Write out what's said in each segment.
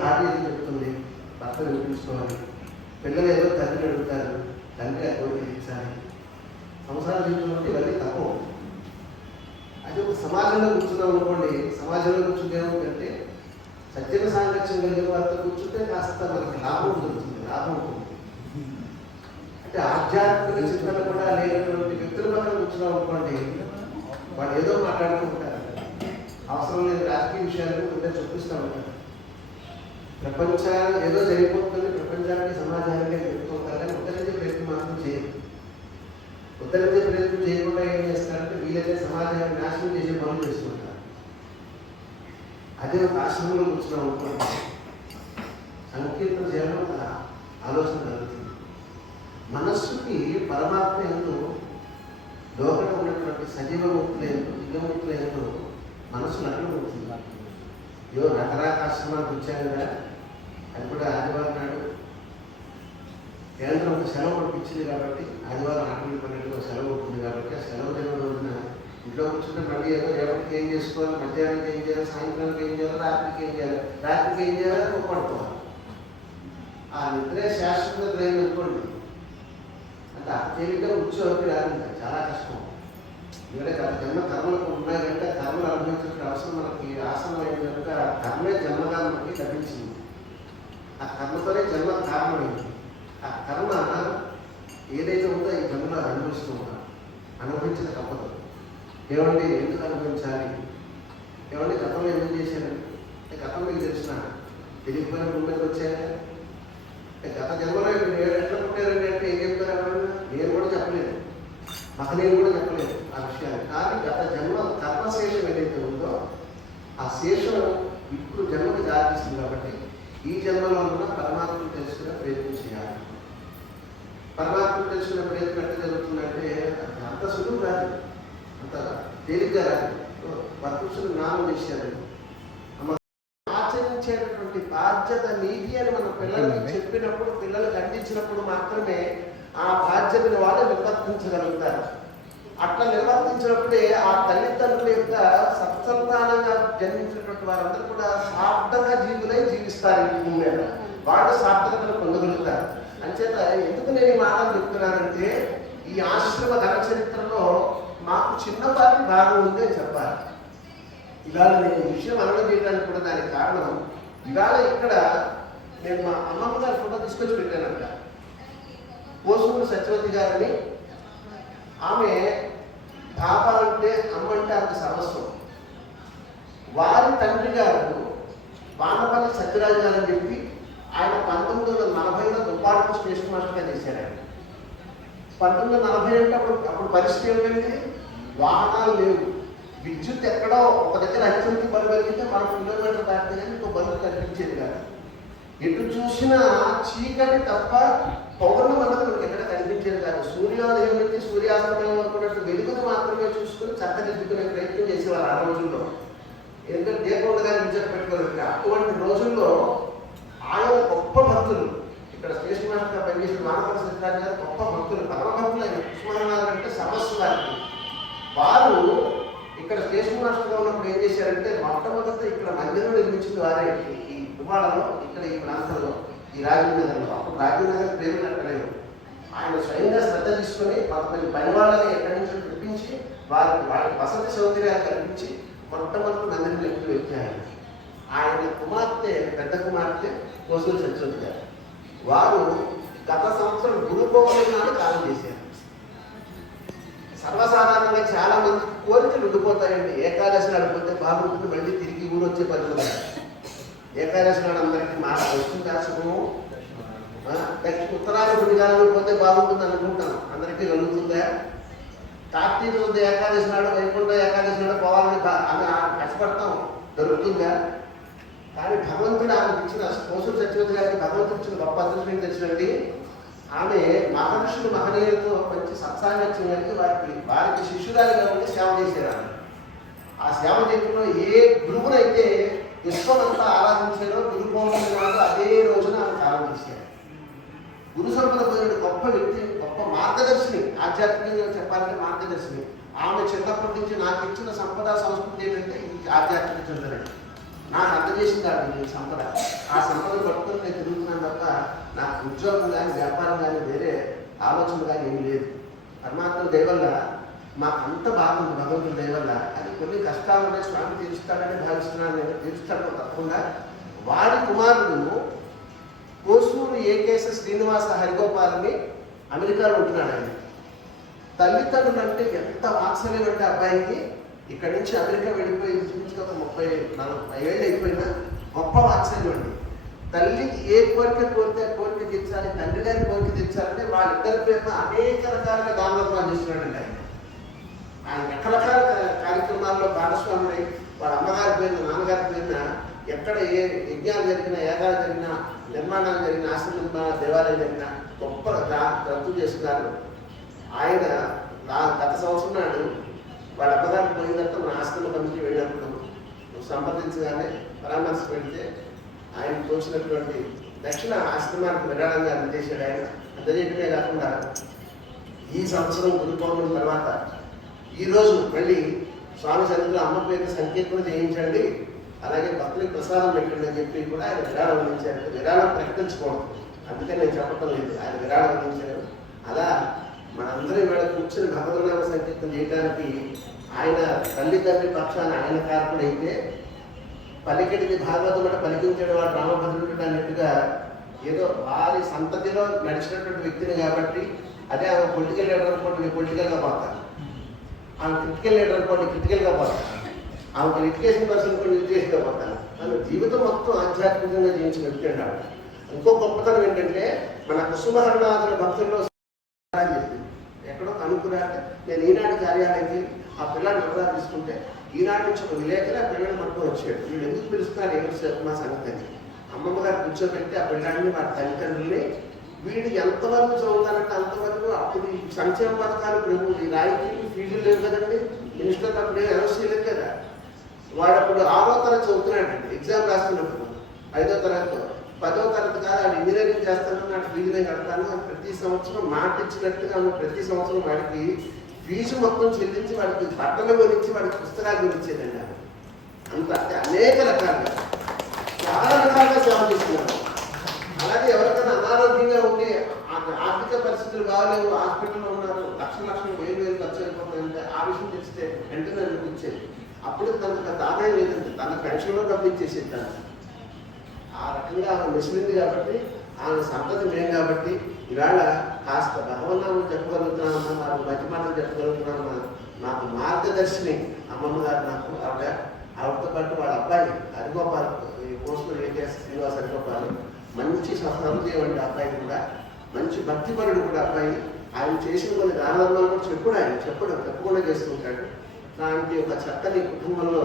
భార్య ఏదో చెప్తుంది, భర్త వినిపించుకోవాలి. పిల్లలు ఏదో తండ్రిని అడుగుతారు, తండ్రి ఆ కోరిక తీర్చాలి. సంసార జీవితంలో ఇవన్నీ తక్కువ. అది ఒక సమాజంలో కూర్చున్నాం అనుకోండి, సమాజంలో కూర్చుంటే ఏమిటంటే సజ్జన సాంగత్యం కలిగిన వారితో కూర్చుంటే కాస్త మనకి లాభం దొరుకుతుంది, లాభం ఉంటుంది. అంటే ఆధ్యాత్మిక చింతన కూడా లేనటువంటి వ్యక్తుల పక్కన కూర్చున్నాం అనుకోండి, వాళ్ళు ఏదో మాట్లాడుతూ ఉంటారు, అవసరం లేని రాజకీయ విషయాలు ఉంటే చూపిస్తూ ఉంటారు. ప్రపంచాలు ఏదో జరిగిపోతుంది, ప్రపంచానికి సమాజానికి చెప్తూ ఉంటారు, కానీ ఉత్తరించే ప్రయత్నం మాత్రం చేయరు. ఉత్తరించే ప్రయత్నం చేయకుండా ఏం చేస్తారంటే వీలైతే సమాజాన్ని నాశనం చేసే పనులు చేస్తుంటారు. అదే ఒక ఆశ్రమంలో కూర్చున్నాం అనుకోండి, సంకీర్తన చేయడం ఒక ఆలోచన కలుగుతుంది. మనస్సుకి పరమాత్మ ఎందు, లోకంలో ఉన్నటువంటి సజీవమూర్తులందు, దివ్యమూర్తులందు మనస్సు లగ్నం అవుతుంది. రకరకాల ఆశ్రమాలకు వచ్చాను కదా, అది కూడా ఆదివారం నాడు కేంద్రం సెలవు పంపించింది కాబట్టి, ఆదివారం 12 సెలవు ఉంటుంది కాబట్టి, ఆ సెలవు దిన రోజున ఇంట్లో కూర్చుంటే మళ్ళీ ఏదో రేపటికి ఏం చేసుకోవాలి, మధ్యాహ్నానికి ఏం చేయాలి, సాయంత్రానికి ఏం చేయాలి, రాత్రికి ఏం చేయాలి, రాత్రికి ఏం చేయాలని పడుకోవాలి. ఆ నిద్రే శాశ్వత ద్రయం అనుకోండి, అంటే తేలిగ్గా ఉద్యోగం రాదు, చాలా కష్టం. ఎందుకంటే జన్మ కర్మలకు ఉన్నాయి కంటే కర్మలు అనుభవించే అవసరం మనకి ఆసనం అయిన కనుక కర్మే జన్మగా మనకి లభించింది. ఆ కర్మతోనే జన్మ కారణమైంది. ఆ కర్మ ఏదైతే ఉందో ఈ జన్మలో అనుభవిస్తూ ఉంటాం, అనుభవించిన తప్పదు. ఏమండి ఎందుకు అనుభవించాలి, ఏమండి గతంలో ఎందుకు చేశానండి, గతం మీకు తెలిసిన తెలియకపోయిన ముందుకు వచ్చాను, గత జన్మలో ఎట్లా పుట్టారండి అంటే ఏం చెప్తారు, నేను కూడా చెప్పలేదు, మహనీయులు కూడా చెప్పలేదు ఆ విషయాన్ని. కానీ గత జన్మ కర్మశేషం ఏదైతే ఉందో ఆ శేషం ఇప్పుడు జన్మకు దారిస్తుంది కాబట్టి ఈ జన్మలో ఉన్న పరమాత్మను తెలుసుకునే ప్రయత్నం చేయాలి. పరమాత్మను తెలుసుకునే ప్రయత్నం ఎట్లా జరుగుతుందంటే అంత సులువు రాదు, అంత తేలిగ్గా రాదు. వరపురుషులు జ్ఞానం చేశారు, ఆచరించేటటువంటి బాధ్యత నీతి అని మన పిల్లలకి చెప్పినప్పుడు, పిల్లలు ఖండించినప్పుడు మాత్రమే ఆ బాధ్యతను వాళ్ళు నిర్వర్తించగలుగుతారు. అట్లా నిర్వర్తించినప్పుడే ఆ తల్లిదండ్రుల యొక్క సత్సంతానంగా జన్మించినటువంటి వారందరూ కూడా సార్థక జీవులై జీవిస్తారు. ఈ భూమి మీద వాళ్ళు సార్థకతను పొందగలుగుతారు. అంచేత ఎందుకు నేను ఈ మాటలు చెప్తున్నానంటే, ఈ ఆశ్రమ ఘన చరిత్రలో మాకు చిన్నపాటి భాగం ఉంది అని చెప్పాలి. ఇవాళ నేను ఈ విషయం అనడం చేయడానికి కూడా దానికి కారణం, ఇవాళ ఇక్కడ నేను మా అమ్మమ్మ గారి ఫోటో తీసుకొచ్చి పెట్టానంట. పోసూరు సత్యవతి గారిని, ఆమె పాప అంటే అమ్మంటే అంత సర్వస్వం. వారి తండ్రి గారు వానపల్లి సత్యరాజు గారు అని చెప్పి ఆయన 1940లో దుబ్బాడకు స్టేషన్ మాస్టర్గా చేశారు. ఆయన 1940 అంటే అప్పుడు పరిస్థితి ఏమిటంటే వాహనాలు లేవు, విద్యుత్ ఎక్కడో ఒక దగ్గర అత్యంత బరువు వెళ్తే మన కిలోమీటర్ దాటితే కానీ ఇంకో బరువు కనిపించేది కాదు. ఎటు చూసినా చీకటి తప్ప పౌర్ణం అన్నది మనకి ఎక్కడ కనిపించేది కాదు. సూర్యోదయం నుంచి సూర్యాస్తమయం వరకు వెలుగును మాత్రమే చూసుకుని చక్కదిద్దుకునే ప్రయత్నం చేసేవారు ఆ రోజుల్లో. ఎందుకంటే దీపం ఉండగానే విద్యుత్ పెట్టుకోలేదు. అటువంటి రోజుల్లో ఆయన గొప్ప భక్తులు, ఇక్కడ స్టేషన్ మాస్టర్గా పనిచేసిన వానపల్లి సత్యరాజు గారు గొప్ప భక్తులు, పరమభక్తులు. ఆయన కృష్ణనాథ్ అంటే సమస్య వారికి. వారు ఇక్కడ స్టేషన్ మాస్టర్గా ఉన్నప్పుడు ఏం చేశారంటే, మొట్టమొదట ఇక్కడ మందిరం నిర్మించింది వారే. ఈ దుబాడలో, ఇక్కడ ఈ ప్రాంతంలో, ఈ రాజీవ్నగర్లో. అప్పుడు రాజీవ్నగర్ పేరు కట్టలేదు. ఆయన స్వయంగా శ్రద్ధ తీసుకొని 10 పని వాళ్ళని ఎక్కడి నుంచి పిలిపించి వారికి వసతి సౌకర్యాలు కల్పించి మొట్టమొదటి మందిరం ఎక్కువ వ్యక్తి. ఆయన కుమార్తె, పెద్ద కుమార్తె పోసూరు సత్యవతి గారు. వారు గత సంవత్సరం గురు పౌర్ణమి నాడు కాలం చేశారు. సర్వసాధారణంగా చాలా మంది కోరికలు ఉండిపోతాయండి. ఏకాదశి నడిపోతే బాగుంటుంది, మళ్ళీ తిరిగి ఊరు వచ్చే పరిస్థితి. ఏకాదశి నాడు అందరికీ మాట వస్తుంది, శుభము. ఉత్తరాలు గుడిగాలను పోతే బాగుంటుంది అనుకుంటాం, అందరికీ కలుగుతుందా? కార్తీక శుద్ధ ఏకాదశి నాడు, వైకుంఠ ఏకాదశి నాడు పోవాలని కష్టపడతాం, దొరుకుతుందా? కానీ భగవంతుడు ఆమెకు ఇచ్చిన, పోసూరు సత్యవతి గారికి భగవంతుడు ఇచ్చిన గొప్ప అదృష్టం తెలిసినండి. ఆమె మహర్షులు మహనీయులతో మంచి సత్సాంగత్యం కలిగి వారికి శిష్యురాలుగా ఉండి సేవ చేశారు. ఆ సేవ చేయడంలో ఏ గురువునైతే విశ్వమంతా ఆరాధించారో గురు పౌర్ణమి నాడు అదే రోజున ఆమె కాలం చేశారు. గురు సంపద పొందిన గొప్ప వ్యక్తి, గొప్ప మార్గదర్శిని, ఆధ్యాత్మికంగా చెప్పాలంటే మార్గదర్శిని. ఆమె చిన్నప్పటి నుంచి నాకు ఇచ్చిన సంపద సంస్కృతి ఏంటంటే ఈ ఆధ్యాత్మిక చింతన. నాకు అందజేసింది కాదు సంపద. ఆ సంపద పట్టుకొని నేను తిరుగుతున్నాను తప్ప నాకు ఉద్యోగం కానీ వ్యాపారం కానీ వేరే ఆలోచన కానీ ఏమి లేదు. పరమాత్మ దయ వల్ల మాకు అంత బాగుంది. భగవంతుడి దయ వల్ల అది కొన్ని కష్టాలు ఉన్నాయి, స్వామి తీరుస్తాడని భావిస్తున్నాను. నేను తీరుస్తాడో తప్పకుండా వాడి కుమారుడు కోసూరు ఏకేశ శ్రీనివాస హరిగోపాలని అమెరికాలో ఉంటున్నాడు. ఆయన తల్లిదండ్రులు అంటే ఎంత వాత్సల్యం అంటే అబ్బాయికి ఇక్కడి నుంచి అమెరికా వెళ్ళిపోయి చూపించుకు ఒక 30-40 ఏళ్ళు అయిపోయినా గొప్ప వాత్సల్యం అండి. తల్లి ఏ కోరిక కోరితే కోరిక తీర్చాలి, తండ్రి గారి కోరిక తీర్చాలంటే వాళ్ళిద్దరి పేరున అనేక రకాలుగా దానధర్మాలు చేస్తున్నాడండి. ఆయన రకరకాల కార్యక్రమాల్లో భాగస్వాములై వాళ్ళ అమ్మగారి పేరున నాన్నగారి పేరున ఎక్కడ ఏ యజ్ఞాలు జరిగినా, యాగాలు జరిగినా, నిర్మాణాలు జరిగిన, ఆశ్రమ నిర్మాణ దేవాలయం జరిగినా గొప్ప రద్దు చేస్తున్నారు. ఆయన గత సంవత్సరం నాడు వాళ్ళ అమ్మగారికి పోయిన తర్వాత మన ఆశ్రమ కమిటీ వెళ్ళినప్పుడు సంప్రదించగానే పరామర్శ పెడితే ఆయన తోచినటువంటి దక్షిణ ఆశ్రమానికి విరాళంగా అందజేశాడు. ఆయన అందజేయడమే కాకుండా ఈ సంవత్సరం గురు పౌర్ణమి తర్వాత ఈరోజు మళ్ళీ స్వామి సన్నిధిలో అమ్మ పేరు సంకీర్తన చేయించండి, అలాగే భక్తులకు ప్రసాదం పెట్టండి అని చెప్పి కూడా ఆయన విరాళం అందించారు. విరాళం ప్రకటించుకోవడం అందుకని నేను చెప్పడం లేదు, ఆయన విరాళం అందించారు. అలా మనందరం వేళ కూర్చొని భగవద్నామ సంకీర్తన చేయడానికి ఆయన తల్లిదండ్రి పక్షాన ఆయన కారకుడైతే పలికెడిది భాగవతం అంటే పలికించాడు వాడు రామభద్రుడు అన్నట్టుగా ఏదో వారి సంతతిలో నడిచినటువంటి వ్యక్తిని కాబట్టి అదే ఆమె పొలిటికల్ లీడర్ అనుకోండి, నేను పొలిటికల్గా పోతాను. ఆమె క్రిటికల్ లీడర్ అనుకోండి, క్రిటికల్గా పోతాను. ఆమెకు లిటిగేషన్ పర్సన్ కూడా లిటిగేషన్గా పోతాను. తను జీవితం మొత్తం ఆధ్యాత్మికంగా జీవించిన వ్యక్తి అన్నాడు. ఇంకో గొప్పతనం ఏంటంటే మన కుసుమహరణాథుల భక్తుల్లో చెప్పి ఎక్కడో కనుక్కున్నాక నేను ఈనాటి కార్యాలయానికి ఆ పిల్లాడిని వివరాలు తీసుకుంటే ఈనాటి నుంచి ఒక విలేకరి ఆ పిల్లల్ని పట్టుకొని వచ్చాడు. వీళ్ళు ఎందుకు పిలుస్తున్నారు ఏమిటి మా సంగతి అని అమ్మమ్మ గారు కూర్చోబెట్టి ఆ పిల్లాడిని వారి తల్లిదండ్రుల్ని వీడు ఎంతవరకు చదువుతారంటే అంతవరకు అప్పుడు ఈ సంక్షేమ పథకాలు ప్రభు ఈ రాయితీలు ఫీజులు లేవు కదండి, మినిస్టర్ అప్పుడు అనౌన్స్ చేయలేదు కదా. వాడు అప్పుడు 6వ తరగతి చదువుతున్నాడండి, ఎగ్జామ్ రాస్తున్నప్పుడు 5వ తరగతి 10వ తరగతి కాదు వాడు ఇంజనీరింగ్ చేస్తాను నాకు ఫీజునే కడతాను అని ప్రతి సంవత్సరం మాట ఇచ్చినట్టుగా ప్రతి సంవత్సరం వాడికి ఫీజు మొత్తం చెల్లించి వాడికి బట్టల గురించి వాడికి పుస్తకాలు గురించేదండి. అంత అనేక రకాలుగా చాలా రకాలుగా సేవ చేస్తున్నారు. అలాగే ఎవరికైనా అనారోగ్యంగా ఉండి ఆర్థిక పరిస్థితులు బాగాలేవు, హాస్పిటల్లో ఉన్నారు, లక్షలు వేలు ఖర్చు అయిపోతాయంటే ఆ విషయం తెలిస్తే వెంటనే అనిపించేది. అప్పుడు తనకు అంత ఆదాయం లేదంటే తన పెన్షన్లో పంపించేసేది. తను ఆ రకంగా ఆమె మెసిలింది కాబట్టి ఆమె సంతతి మేం కాబట్టి ఇవాళ కాస్త భగవన్నామని చెప్పగలుగుతున్నామన్నా, నాకు మంచి మాటలు చెప్పగలుగుతున్నామన్నా. నాకు మార్గదర్శిని అమ్మమ్మ గారు. నాకు ఆవిడతో పాటు వాళ్ళ అబ్బాయి హరిగోపాల్, ఈ కోసూరు ఏకేశ శ్రీనివాస హరిగోపాల్ మంచి సహృదయం అంటే అబ్బాయి కూడా మంచి భక్తిపరుడు కూడా అబ్బాయి. ఆయన చేసిన కొన్ని దానధర్మాలు కూడా చెప్పకుండా చేస్తుంటాడు. అలాంటి ఒక చక్కని కుటుంబంలో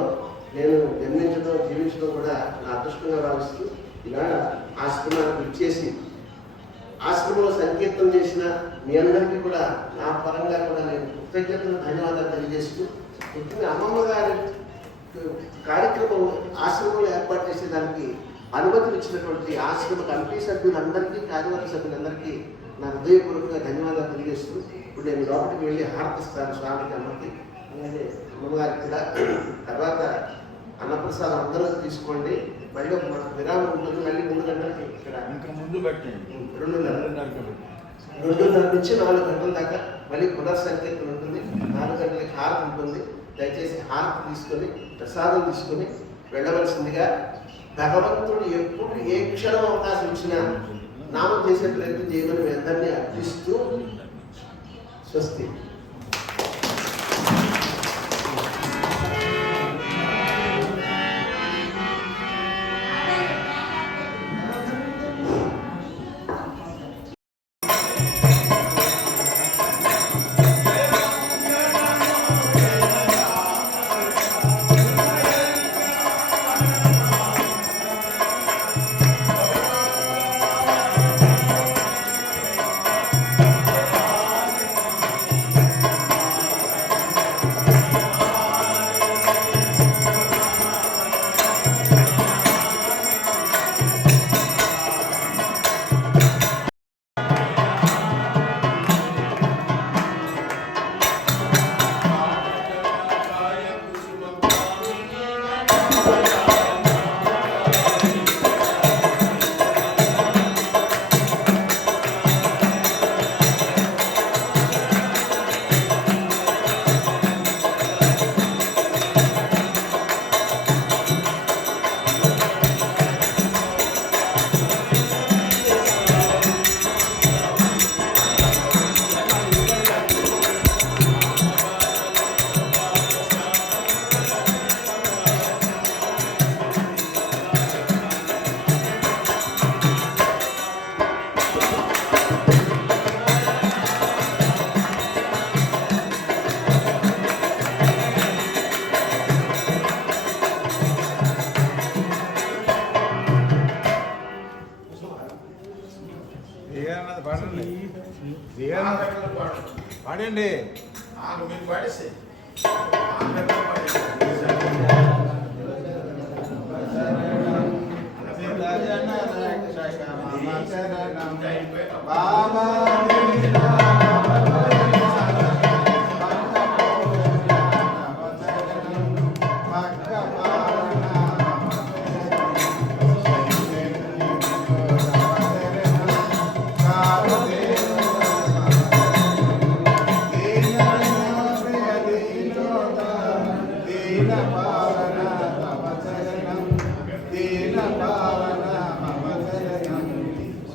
నేను జన్మించడం జీవించడం కూడా నా అదృష్టంగా భావిస్తూ ఇవాళ ఆశ్రమానికి ఇచ్చేసి ఆశ్రమంలో సంకీర్తన చేసిన మీ అందరికీ కూడా నా పరంగా కూడా నేను కృతజ్ఞతలు ధన్యవాదాలు తెలియజేస్తూ ముఖ్యంగా అమ్మమ్మ గారి కార్యక్రమం ఆశ్రమంలో ఏర్పాటు చేసేదానికి అనుమతులు ఇచ్చినటువంటి ఆశ్రమ కమిటీ సభ్యులందరికీ, కార్యవర్గ సభ్యులందరికీ నా హృదయపూర్వకంగా ధన్యవాదాలు తెలియజేస్తూ ఇప్పుడు నేను లోపలికి వెళ్ళి హారతిస్తాను స్వామికి, అమ్మకి, అలాగే అమ్మగారికి కూడా. తర్వాత అన్నప్రసాదం అందరూ తీసుకోండి. మళ్ళీ ఒక మనకు విరామం ఉంటుంది. మళ్ళీ 3 గంటలకి ఇక్కడ ఇంకా ముందు పెట్టండి, 2:30 నుంచి 4 గంటల దాకా మళ్ళీ పునర్సంకీర్తన ఉంటుంది. 4 గంటలకి హారతి ఉంటుంది. దయచేసి హారతి తీసుకొని ప్రసాదం తీసుకొని వెళ్ళవలసిందిగా. భగవంతుడు ఎప్పుడు ఏ క్షణం అవకాశం ఇచ్చినా నామం చేసే ప్రయత్నం చేయమని మీ అందరినీ అర్థిస్తూ స్వస్తి. పాడండి. మీరు పాడేస్తే బాబా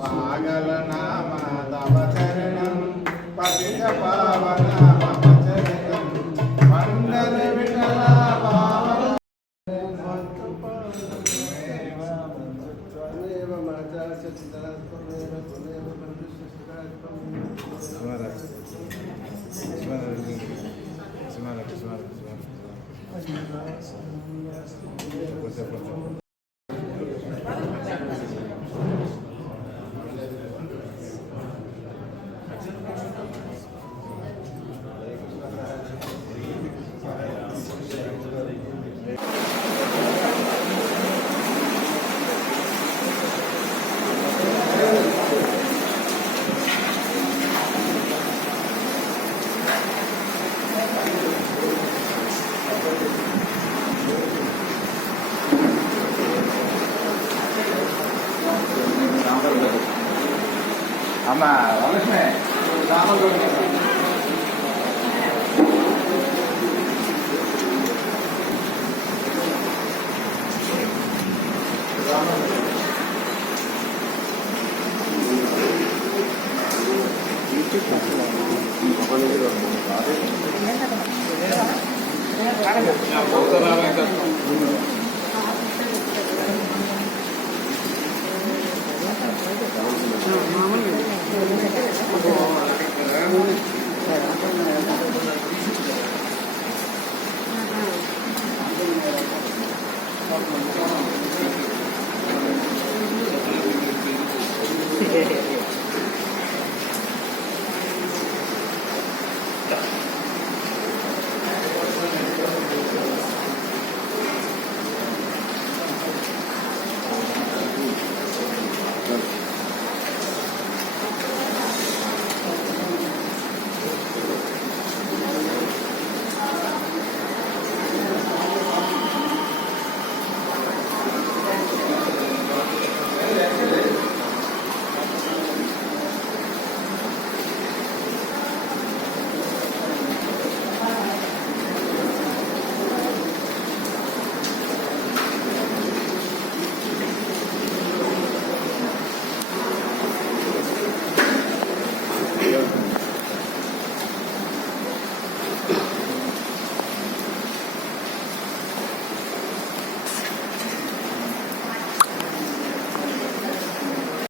పాగల నామ తవ చరణం పతిత పావన మమ చరణం మండల విఠల పావన అమ్మ వలసమే రామలు Yeah.